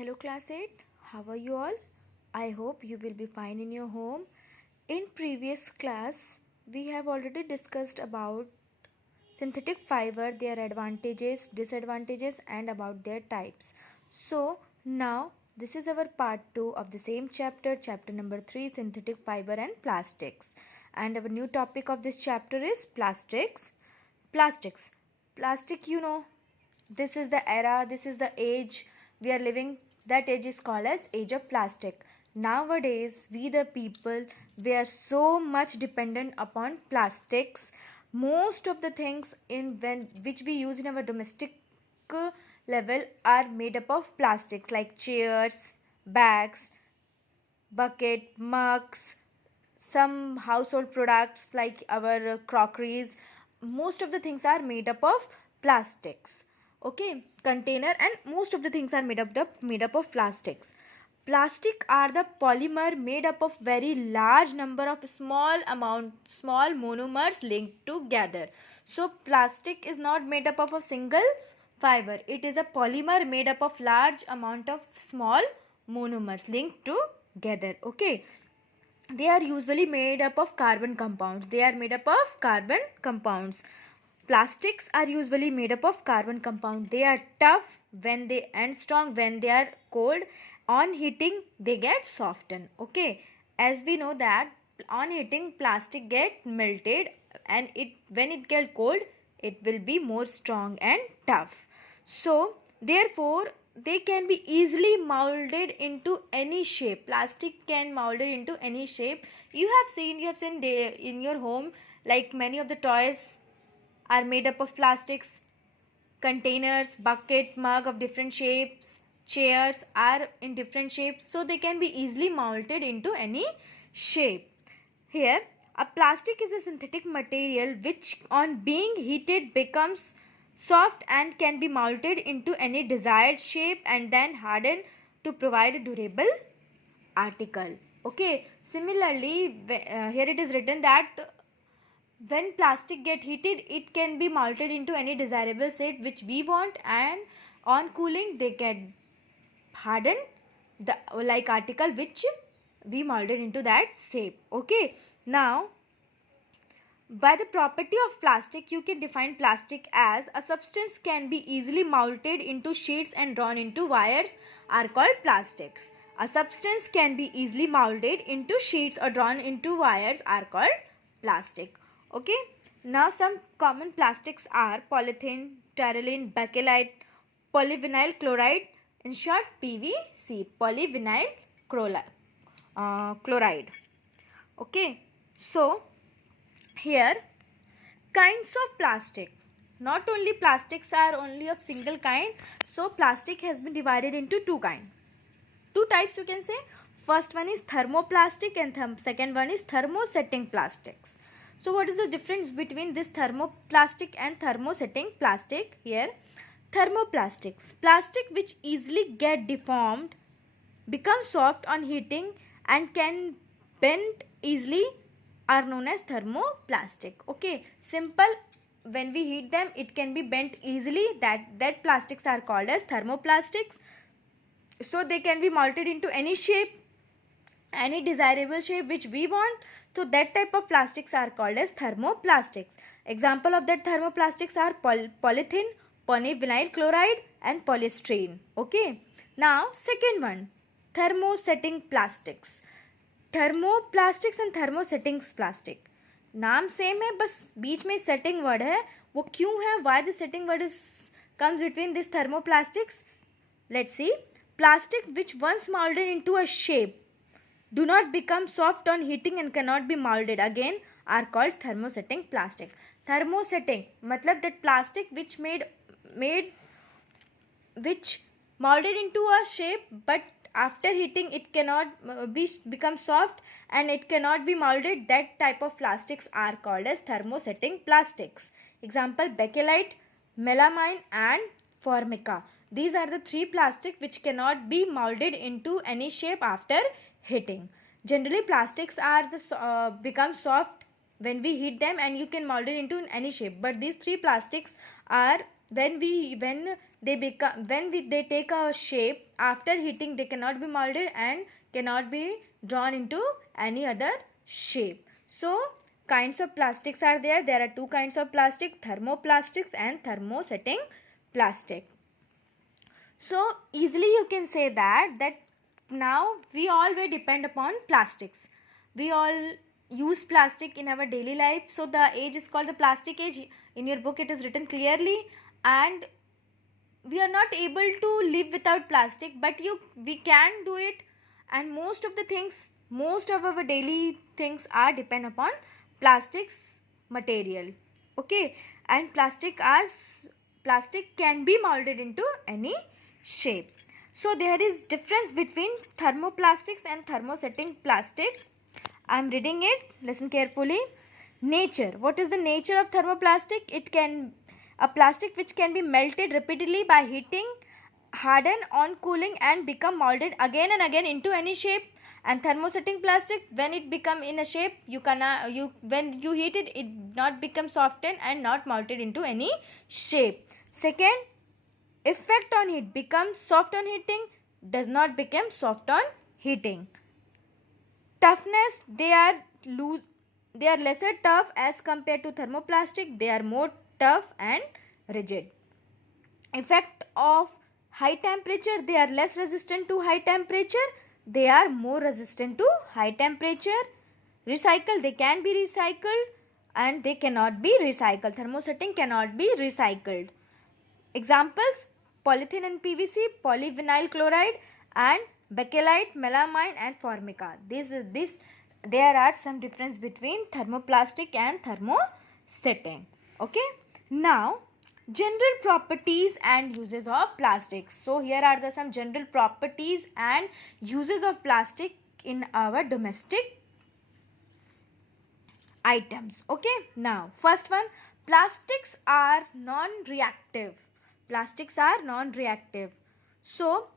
Hello class 8, how are you all? I hope you will be fine in your home. In previous class, we have already discussed about synthetic fiber, their advantages, disadvantages and about their types. So now this is our part 2 of the same chapter, chapter number 3, synthetic fiber and plastics. And our new topic of this chapter is plastics. Plastic, this is the era, this is the age we are living. That age is called as age of plastic. Nowadays we the people, we are so much dependent upon plastics. Most of the things which we use in our domestic level are made up of plastics, like chairs, bags, bucket, mugs, some household products like our crockeries. Most of the things are made up of plastics. Okay, container, and most of the things are made up of plastics. Plastic are the polymer made up of very large number of small monomers linked together. So plastic is not made up of a single fiber. It is a polymer made up of large amount of small monomers linked together. Okay, they are usually made up of carbon compounds. Plastics are usually made up of carbon compound. They are tough when they and strong when they are cold. On heating they get softened. Okay, as we know that on heating plastic get melted, and when it get cold it will be more strong and tough. So therefore they can be easily molded into any shape. Plastic can molded into any shape. You have seen in your home, like many of the toys are made up of plastics. Containers, bucket, mug of different shapes, chairs are in different shapes, so they can be easily molded into any shape. Here a plastic is a synthetic material which on being heated becomes soft and can be molded into any desired shape and then hardened to provide a durable article. Okay, similarly here it is written that when plastic get heated it can be molded into any desirable shape which we want, and on cooling they get hardened the like article which we molded into that shape. Okay, now by the property of plastic you can define plastic as a substance can be easily molded into sheets and drawn into wires are called plastics. A substance can be easily molded into sheets or drawn into wires are called plastic. Okay, now some common plastics are polythene, terylene, bakelite, polyvinyl chloride, in short PVC, polyvinyl chloride. Okay, so here kinds of plastic. Not only plastics are only of single kind, so plastic has been divided into two types you can say. First one is thermoplastic and second one is thermosetting plastics. So what is the difference between this thermoplastic and thermosetting plastic? Here thermoplastics, plastic which easily get deformed, become soft on heating and can bend easily are known as thermoplastic. Okay, simple, when we heat them it can be bent easily, that plastics are called as thermoplastics. So they can be molded into any shape, any desirable shape which we want. So that type of plastics are called as thermoplastics. Example of that thermoplastics are polythene, polyvinyl chloride and polystyrene. Okay, now second one, thermosetting plastics. Thermoplastics and thermosettings plastic, नाम same है बस बीच में setting word है. वो क्यों है, why the setting word is comes between this thermoplastics? Let's see. Plastic which once molded into a shape do not become soft on heating and cannot be molded again are called thermosetting plastic. Thermosetting मतलब that plastic which molded into a shape but after heating it cannot become soft and it cannot be molded. That type of plastics are called as thermosetting plastics. Example bakelite, melamine and formica. These are the three plastics which cannot be molded into any shape after heating. Generally plastics are become soft when we heat them and you can mold it into any shape, but these three plastics are when they take a shape after heating, they cannot be molded and cannot be drawn into any other shape. So kinds of plastics are there. There are two kinds of plastic, thermoplastics and thermosetting plastic. So easily you can say that now we all will depend upon plastics. We all use plastic in our daily life. So the age is called the plastic age. In your book it is written clearly, and we are not able to live without plastic, but we can do it. And most of the things, most of our daily things are depend upon plastics material. Okay, and plastic can be molded into any shape. So there is difference between thermoplastics and thermosetting plastic. I am reading it, listen carefully. Nature. What is the nature of thermoplastic? It can a plastic which can be melted repeatedly by heating, harden on cooling, and become molded again and again into any shape. And thermosetting plastic, when it become in a shape, when you heat it, it not become softened and not molded into any shape. Second, effect on heat, becomes soft on heating, does not become soft on heating. Toughness, they are lesser tough as compared to thermoplastic. They are more tough and rigid. Effect of high temperature, they are less resistant to high temperature. They are more resistant to high temperature. Recycle, they can be recycled and they cannot be recycled. Thermosetting cannot be recycled. Examples: polythene and PVC, polyvinyl chloride, and bakelite, melamine, and formica. There are some difference between thermoplastic and thermosetting. Okay. Now, general properties and uses of plastics. So here are some general properties and uses of plastic in our domestic items. Okay. Now, first one, plastics are non-reactive. Plastics are non-reactive. So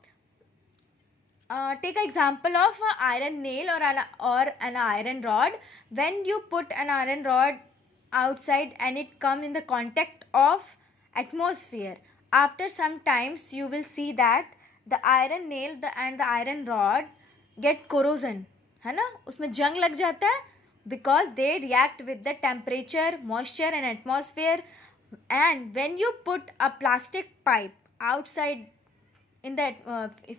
take an example of an iron nail or an iron rod. When you put an iron rod outside and it comes in the contact of atmosphere, after some times you will see that the iron nail and the iron rod get corrosion, है ना, उसमें जंग लग जाता है, because they react with the temperature, moisture and atmosphere. And when you put a plastic pipe outside in that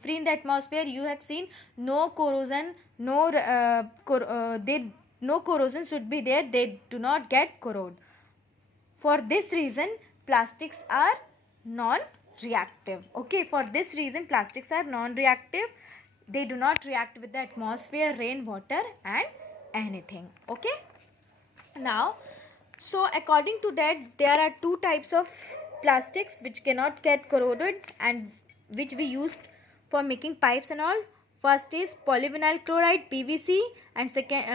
free in the atmosphere, you have seen no corrosion, no corrosion should be there, they do not get corrode. For this reason plastics are non-reactive. Okay, for this reason plastics are non-reactive. They do not react with the atmosphere, rain, water and anything. Okay. Now, so according to that, there are two types of plastics which cannot get corroded and which we use for making pipes and all. First is polyvinyl chloride, PVC, and second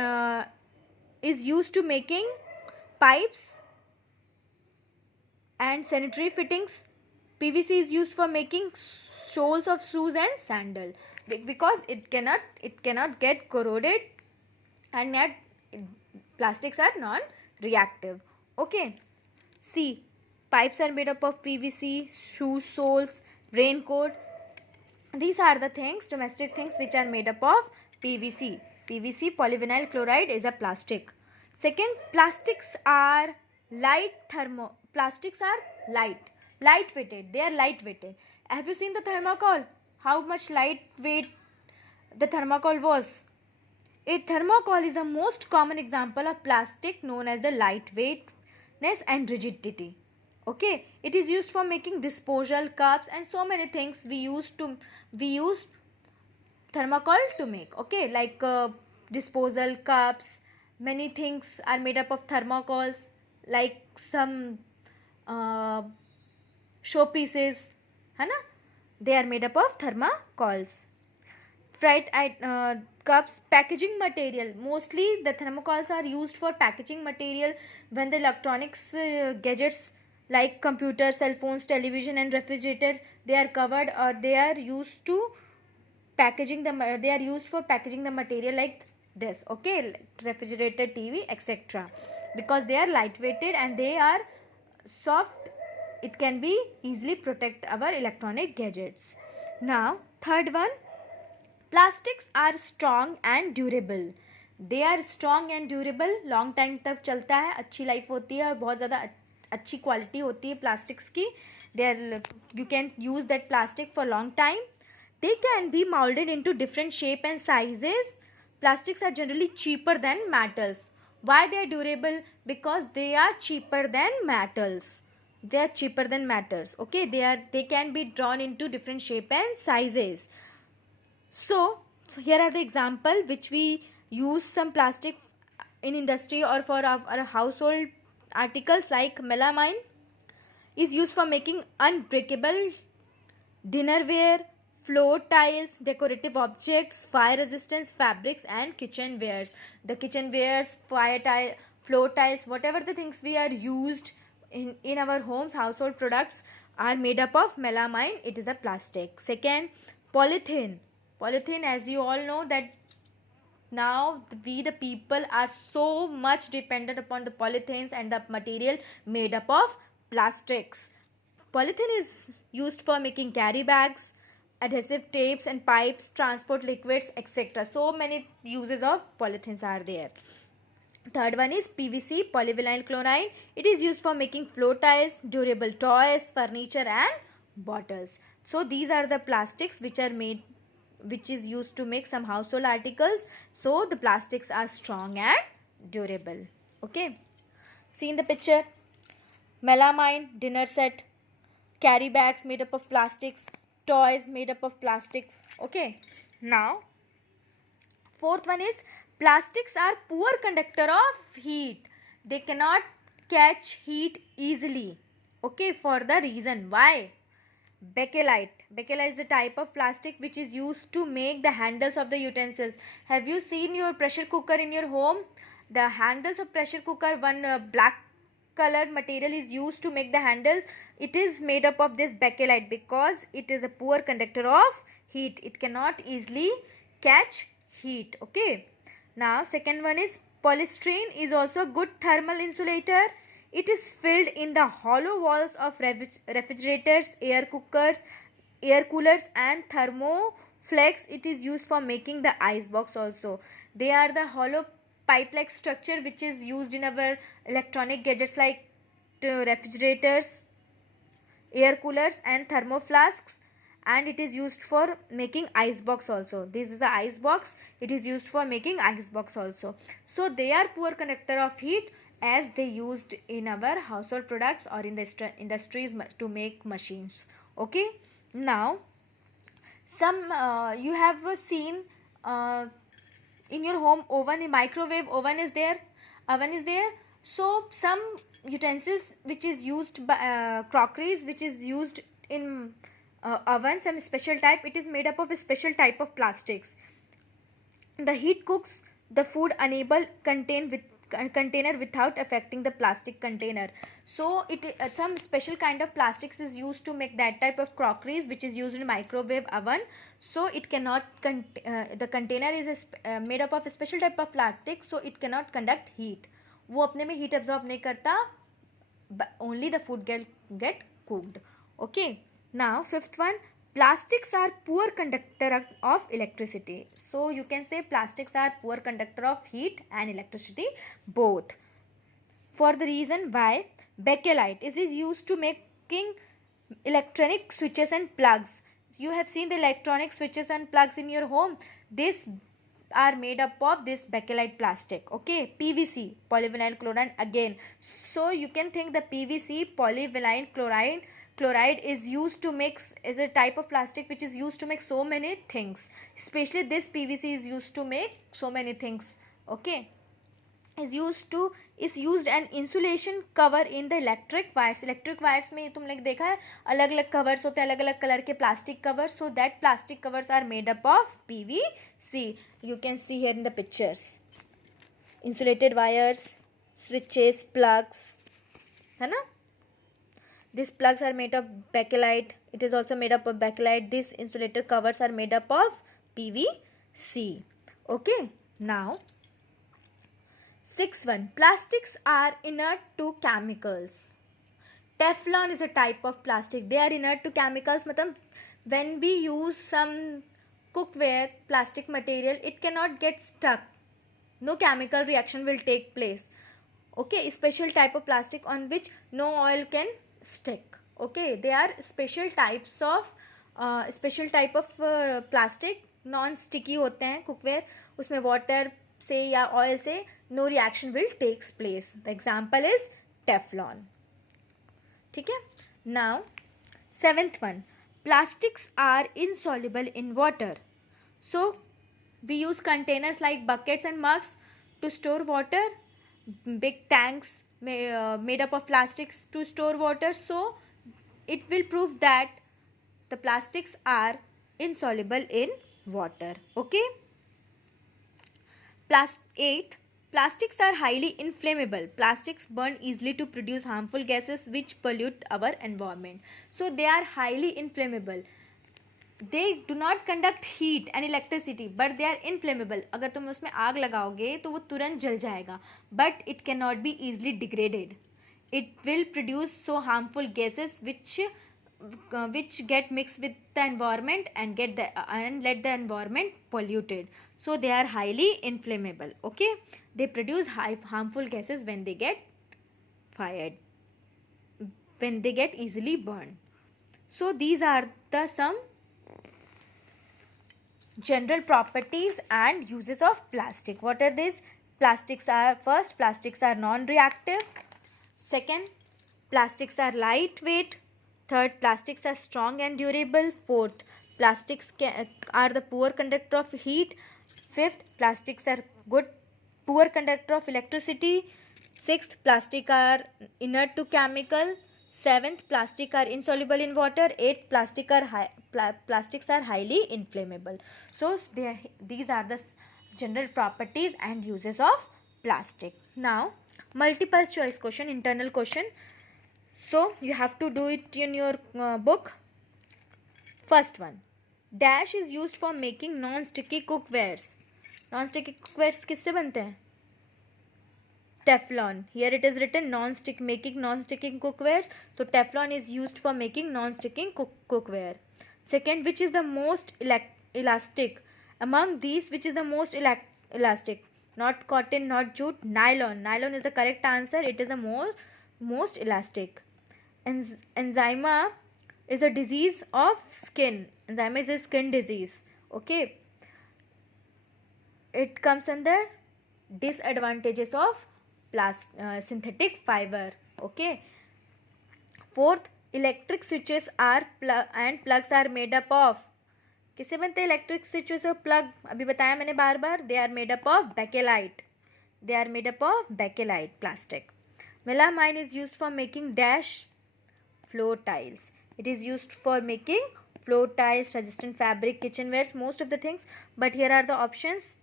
is used to making pipes and sanitary fittings. PVC is used for making soles of shoes and sandal, because it cannot get corroded, and yet plastics are non-reactive. Okay. See, pipes are made up of PVC, shoe soles, raincoat. These are the things, domestic things, which are made up of PVC. PVC, polyvinyl chloride, is a plastic. Second, plastics are light. Plastics are lightweighted. They are lightweighted. Have you seen the thermocol? How much lightweight the thermocol was? A thermocol is the most common example of plastic known as the lightweightness and rigidity. Okay, it is used for making disposal cups and so many things we use thermocol to make. Okay, like disposal cups, many things are made up of thermocols, like some showpieces, है ना, they are made up of thermocols. Freight cups, packaging material. Mostly the thermocols are used for packaging material when the electronics gadgets like computers, cell phones, television and refrigerators, they are covered, or they are used to packaging they are used for packaging the material like this. Okay, refrigerator, TV, etc., because they are lightweighted and they are soft it can be easily protect our electronic gadgets. Now third one, plastics are strong and durable. They are strong and durable, long time तक चलता है, अच्छी life होती है और बहुत ज़्यादा अच्छी क्वालिटी होती है प्लास्टिक्स की. They are, you can use that plastic for long time. They can be molded into different shape and sizes. Plastics are generally cheaper than metals. Why they are durable? Because they are cheaper than metals. They are cheaper than metals. Okay, they can be drawn into different shape and sizes. So here are the example which we use some plastic in industry or for our household articles, like melamine is used for making unbreakable dinnerware, floor tiles, decorative objects, fire resistance fabrics and kitchenwares. The kitchenwares, fire tile, floor tiles, whatever the things we are used in our homes, household products are made up of melamine. It is a plastic. Second, polythene. Polythene, as you all know that now we the people are so much dependent upon the polythenes and the material made up of plastics. Polythene is used for making carry bags, adhesive tapes and pipes, transport liquids, etc. So many uses of polythenes are there. Third one is PVC, polyvinyl chloride. It is used for making floor tiles, durable toys, furniture and bottles. So these are the plastics which are made, which is used to make some household articles. So the plastics are strong and durable. Okay. See in the picture, melamine dinner set, carry bags made up of plastics, toys made up of plastics. Okay. Now fourth one is plastics are poor conductor of heat. They cannot catch heat easily. Okay, for the reason why? Bakelite. Bakelite is a type of plastic which is used to make the handles of the utensils. Have you seen your pressure cooker in your home? The handles of pressure cooker, one black colored material is used to make the handles. It is made up of this bakelite because it is a poor conductor of heat. It cannot easily catch heat. Okay. Now second one is polystyrene is also a good thermal insulator. It is filled in the hollow walls of refrigerators, air cookers, air coolers and thermoflex. It is used for making the ice box also. They are the hollow pipe-like structure which is used in our electronic gadgets like refrigerators, air coolers and thermoflasks, and it is used for making ice box also. This is a ice box. It is used for making ice box also. So they are poor conductor of heat as they used in our household products or in the industries to make machines. Okay. Now some you have seen in your home oven, microwave oven is there. So some utensils which is used by crockeries which is used in oven, some special type, it is made up of a special type of plastics. The heat cooks the food unable container without affecting the plastic container. So it some special kind of plastics is used to make that type of crockeries which is used in microwave oven. So it cannot the container is made up of a special type of plastic, so it cannot conduct heat. वो अपने में heat absorb नहीं करता, only the food get cooked. Okay. Now fifth one, plastics are poor conductor of electricity. So you can say plastics are poor conductor of heat and electricity both. For the reason why, bakelite is used to making electronic switches and plugs. You have seen the electronic switches and plugs in your home. This are made up of this bakelite plastic. Okay. PVC, polyvinyl chloride again. So you can think the PVC, polyvinyl chloride is used to make, is a type of plastic which is used to make so many things. Especially this PVC is used to make so many things. Okay. is used an insulation cover in the electric wires. Electric wires में तुमने देखा है अलग अलग covers होते हैं, अलग अलग कलर के plastic covers. So that plastic covers are made up of PVC. You can see here in the pictures. Insulated wires, switches, plugs, है ना? These plugs are made of bakelite. It is also made up of bakelite. These insulator covers are made up of PVC. Okay. Now, sixth one, plastics are inert to chemicals. Teflon is a type of plastic. They are inert to chemicals. मतलब when we use some cookware plastic material, it cannot get stuck. No chemical reaction will take place. Okay, special type of plastic on which no oil can stick. Okay, they are special type of plastic, non sticky होते हैं cookware. उसमें water से या oil से no reaction will takes place. The example is Teflon. ठीक है. Now 7th one, plastics are insoluble in water. So we use containers like buckets and mugs to store water, big tanks made up of plastics to store water. So it will prove that the plastics are insoluble in water. Okay. 8th, plastics are highly inflammable. Plastics burn easily to produce harmful gases which pollute our environment. So they are highly inflammable. They do not conduct heat and electricity, but they are inflammable. अगर तुम उसमें आग लगाओगे तो वो तुरंत जल जाएगा. But it cannot be easily degraded. It will produce so harmful gases which get mixed with the environment and let the environment polluted. So they are highly inflammable. Okay, they produce harmful gases when they get fired, when they get easily burned. So these are the some general properties and uses of plastic. What are these? Plastics are non-reactive. Second, plastics are lightweight. Third, plastics are strong and durable. Fourth, plastics are the poor conductor of heat. Fifth, plastics are poor conductor of electricity. Sixth, plastic are inert to chemical. Seventh, plastic are insoluble in water. Eighth, plastics are highly inflammable. So these are the general properties and uses of plastic. Now multiple choice question, internal question. So you have to do it in your book. First one, dash is used for making non-sticky cookwares. Non-sticky cookwares किससे बनते हैं? Teflon. Here it is written making non-sticking cookwares. So Teflon is used for making non-sticking cookware. Second, which is the most elastic? Among these, which is the most elastic? Not cotton, not jute, nylon. Nylon is the correct answer. It is the most elastic. Eczema is a disease of skin. Eczema is a skin disease. Okay. It comes under disadvantages of synthetic fiber. Okay. Fourth, electric switches and plugs are made up of. किससे बनते हैं electric switches और plug? अभी बताया मैंने बार बार. They are made up of bakelite. They are made up of bakelite plastic. Melamine is used for making dash floor tiles. It is used for making floor tiles, resistant fabric, kitchenwares, most of the things. But here are the options.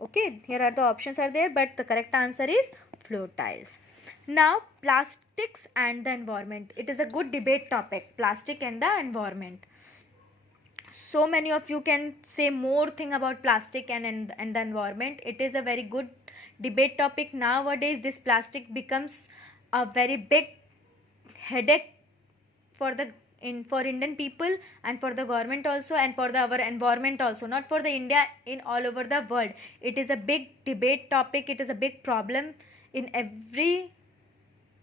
Okay, here are the options are there, but the correct answer is floor tiles. Now plastics and the environment. It is a good debate topic, plastic and the environment. So many of you can say more thing about plastic and the environment. It is a very good debate topic. Nowadays this plastic becomes a very big headache for Indian people and for the government also, and for our environment also. Not for the India, in all over the world. It is a big debate topic. It is a big problem in every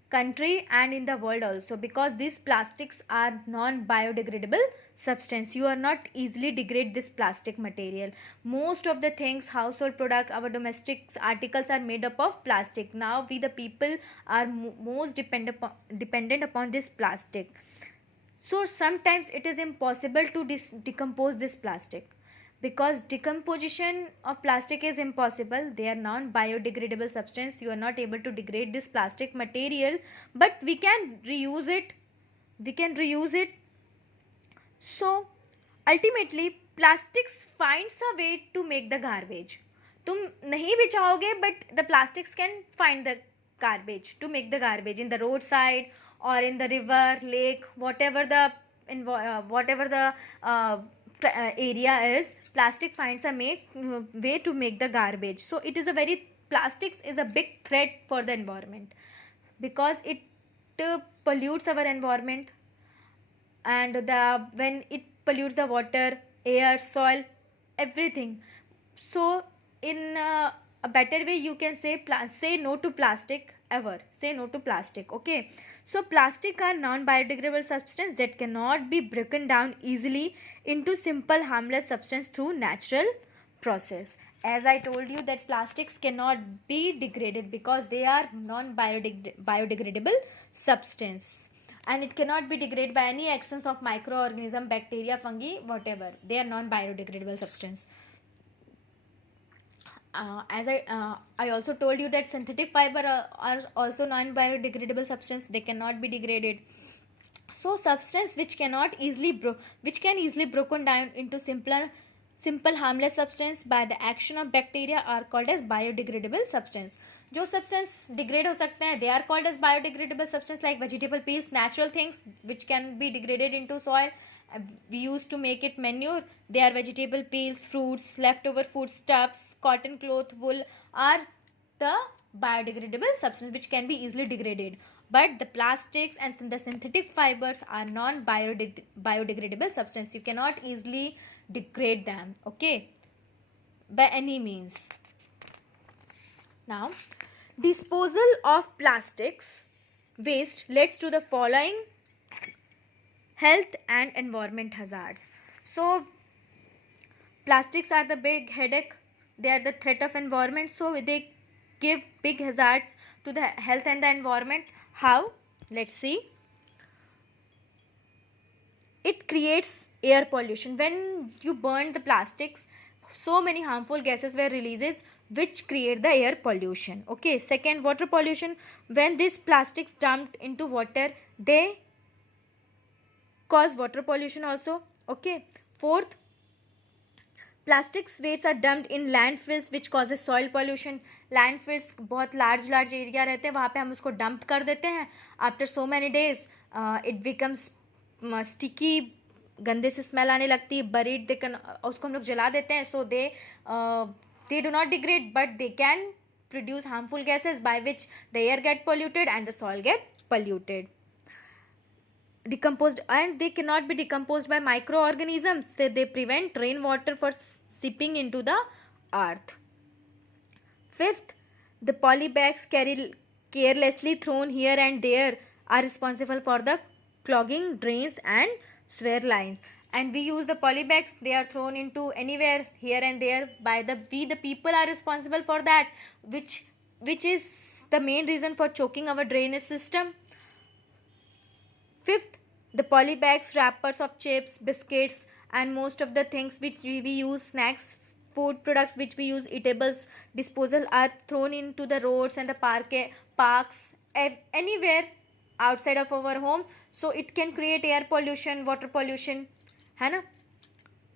country and in the world also, because these plastics are non-biodegradable substance. You are not easily degrade this plastic material. Most of the things, household product, our domestic articles are made up of plastic. Now we the people are most dependent upon this plastic. So sometimes it is impossible to decompose this plastic, because decomposition of plastic is impossible. They are non-biodegradable substance. You are not able to degrade this plastic material, but we can reuse it. So ultimately plastics finds a way to make the garbage. तुम नहीं भी चाहोगे, but the plastics can find the garbage to make the garbage in the roadside or in the river, lake, whatever the area is. Plastic finds a way to make the garbage. So it is a very plastics is a big threat for the environment because it pollutes our environment, and when it pollutes the water, air, soil, everything. So in a better way you can say say no to plastic, ever say no to plastic. Okay, so plastic are non biodegradable substance that cannot be broken down easily into simple harmless substance through natural process. As I told you that plastics cannot be degraded because they are non biodegradable substance, and it cannot be degraded by any actions of microorganism, bacteria, fungi, whatever. They are non biodegradable substance. As I also told you that synthetic fiber are also non biodegradable substance. They cannot be degraded. So substance which can easily broken down into simple harmless substance by the action of bacteria are called as biodegradable substance. जो substance degrade हो सकते हैं, they are called as biodegradable substance, like vegetable peels, natural things which can be degraded into soil. We used to make it manure. They are vegetable peels, fruits, leftover foodstuffs, cotton cloth, wool are the biodegradable substance which can be easily degraded. But the plastics and the synthetic fibers are non biodegradable substance. You cannot easily degrade them, okay, by any means. Now, disposal of plastics waste leads to the following health and environment hazards. So plastics are the big headache. They are the threat of environment, so they give big hazards to the health and the environment. How? Let's see. It creates air pollution. When you burn the plastics, so many harmful gases were releases which create the air pollution. Okay, second, water pollution. When these plastics dumped into water, they cause water pollution also. Okay, fourth, plastics waste are dumped in landfills which causes soil pollution. Landfills बहुत large area रहते हैं, वहाँ पे हम उसको dump कर देते हैं. After so many days it becomes sticky, गंदे से smell आने लगती है. Buried, उसको हम लोग जला देते हैं. So they do not degrade, but they can produce harmful gases by which the air get polluted and the soil get polluted. Decomposed, and they cannot be decomposed by microorganisms. They prevent rainwater from seeping into the earth. Fifth, the polybags carelessly thrown here and there are responsible for the clogging drains and sewer lines. And we use the polybags, they are thrown into anywhere here and there by the people are responsible for that, which is the main reason for choking our drainage system. Fifth, the polybags, wrappers of chips, biscuits, and most of the things which we use, snacks, food products which we use, eatables, disposal, are thrown into the roads and the parks, anywhere outside of our home. So it can create air pollution, water pollution, है ना.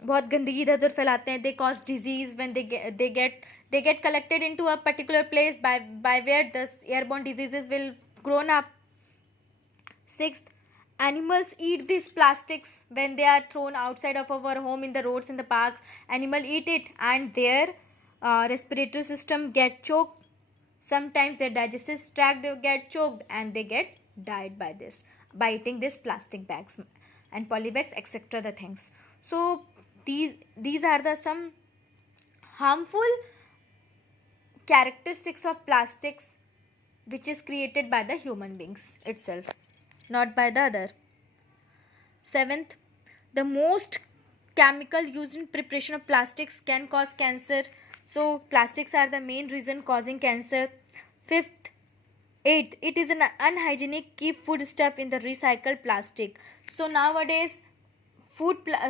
बहुत गंदगी इधर उधर फैलाते हैं. They cause disease when they get collected into a particular place by where the airborne diseases will grown up. Sixth, animals eat these plastics when they are thrown outside of our home, in the roads, in the parks. Animal eat it and their respiratory system get choked. Sometimes their digestive tract get choked and they get died by eating these plastic bags and polybags, etc. the things. So these are the some harmful characteristics of plastics which is created by the human beings itself, not by the other. Seventh, the most chemical used in preparation of plastics can cause cancer. So plastics are the main reason causing cancer. Eighth, it is an unhygienic keep food stuff in the recycled plastic. So nowadays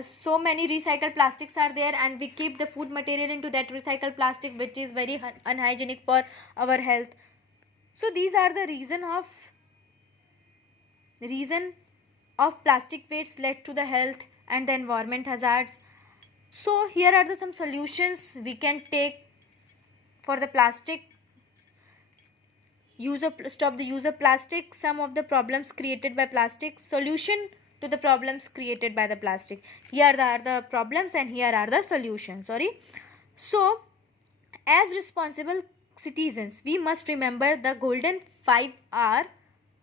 so many recycled plastics are there, and we keep the food material into that recycled plastic, which is very unhygienic for our health. So these are the reason of plastic waste led to the health and the environment hazards. So here are some solutions we can take for the plastic. Stop the use of plastic. Some of the problems created by plastic. Solution to the problems created by the plastic. Here are the problems and here are the solutions. So as responsible citizens, we must remember the golden 5R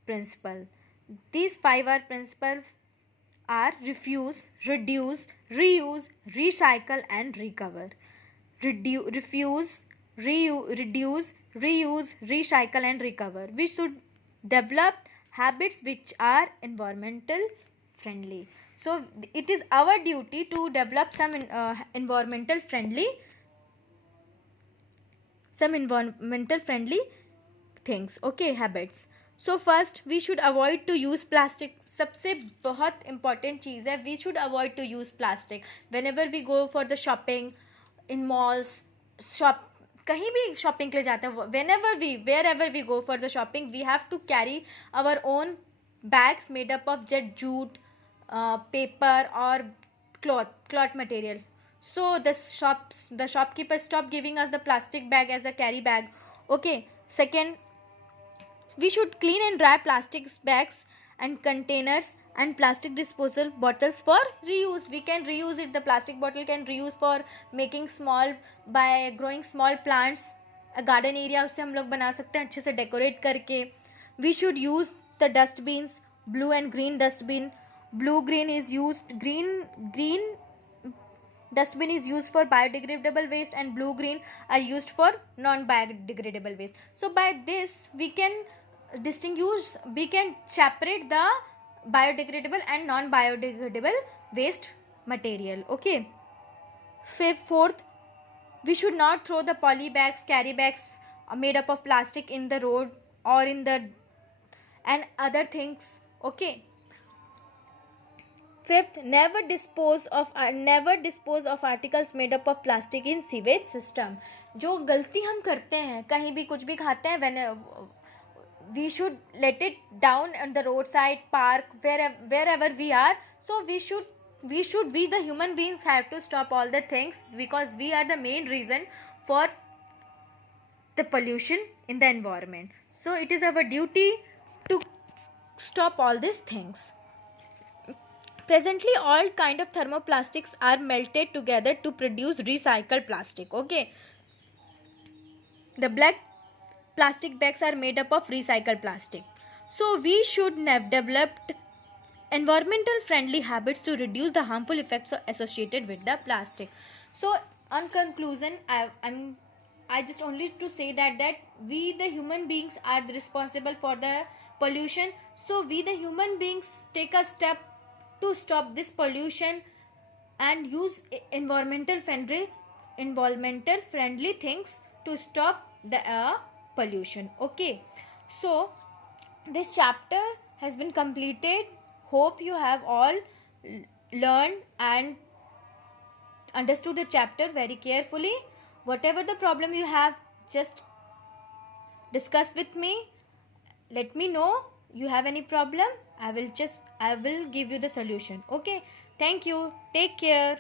principle. These 5R principles are refuse, reduce, reuse, recycle, and recover. Refuse, reduce, reuse, recycle, and recover. We should develop habits which are environmental friendly. So it is our duty to develop some environmental friendly things, okay, habits. So first we should avoid to use plastic. सबसे बहुत important चीज़ है, we should avoid to use plastic whenever we go for the shopping in malls, shop, कहीं भी shopping के लिए जाते हैं, wherever we go for the shopping, we have to carry our own bags made up of jet jute, paper or cloth material. So the shopkeeper stop giving us the plastic bag as a carry bag. Okay. Second, we should clean and dry plastic bags and containers and plastic disposal bottles for reuse. We can reuse it. The plastic bottle can reuse for making small, by growing small plants. A garden area उससे हम लोग बना सकते हैं अच्छे से decorate करके. We should use the dustbins, blue and green dustbin. Green dustbin is used for biodegradable waste, and blue green are used for non biodegradable waste. So by this we can separate the biodegradable and non biodegradable waste material. Okay. Fourth, we should not throw the poly bags, carry bags made up of plastic in the road or in the and other things. Okay. Fifth, never dispose of articles made up of plastic in sewage system. जो गलती हम करते हैं, कहीं भी कुछ भी खाते हैं, we should let it down on the roadside, park, wherever we are. So we the human beings have to stop all the things, because we are the main reason for the pollution in the environment. So it is our duty to stop all these things. Presently, all kind of thermoplastics are melted together to produce recycled plastic. Okay. The black plastic bags are made up of recycled plastic. So we should have developed environmental friendly habits to reduce the harmful effects associated with the plastic. So on conclusion, I just only to say that we the human beings are responsible for the pollution. So we the human beings take a step to stop this pollution and use environmental friendly things to stop the air pollution. Okay, so this chapter has been completed. Hope you have all learned and understood the chapter very carefully. Whatever the problem you have, just discuss with me. Let me know you have any problem. I will give you the solution. Okay, thank you, take care.